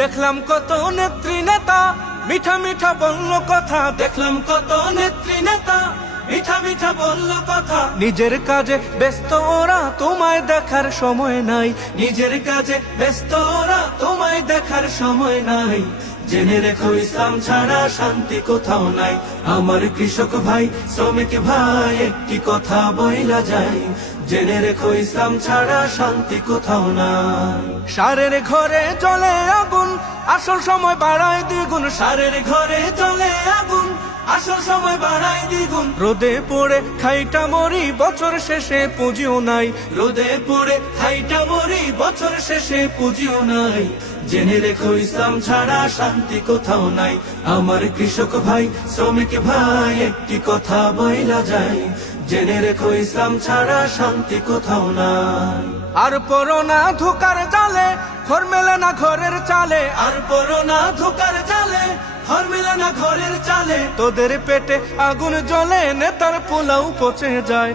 দেখলাম কত নেত্রী নেতা মিঠা মিঠা বলল কথা, দেখলাম কত নেত্রী নেতা মিঠা মিঠা বলল কথা। নিজের কাজে ব্যস্ত ওরা, তোমায় দেখার সময় নাই। নিজের কাজে ব্যস্ত ওরা, তোমায় দেখার সময় নাই। জেনে রেখো ইসলাম ছাড়া শান্তি কোথাও নাই। আমার কৃষক ভাই শ্রমিক ভাই একটি কথা বইলা যায়, জেনে রেখো ইসলাম ছাড়া শান্তি কোথাও নাই। সারের ঘরে জ্বলে আগুন, আসল সময় বাড়ায় দ্বিগুণ। সারের ঘরে জ্বলে আগুন, আসল সময় বাড়ায় দ্বিগুণ। রোদে পড়ে খাইটা মরি, বছর শেষে পুঁজিও নাই। রোদে পড়ে খাইটা মরি, বছর শেষে পুঁজিও নাই। জেনে রেখো ইসলাম ছাড়া শান্তি কোথাও নাই। আমার কৃষক ভাই শ্রমিক ভাই একটি কথা বইলা যায়, জেনে রেখো ইসলাম ছাড়া শান্তি কোথাও নাই। আর পড়ো না ধোকার জালে, ঘর মেলে না ঘরের চালে। আর পড়ো না ধোকার জালে, ঘর মেলে না ঘরের চালে। তোদের পেটে আগুন জ্বলে, নেতার পোলাও পচে যায়।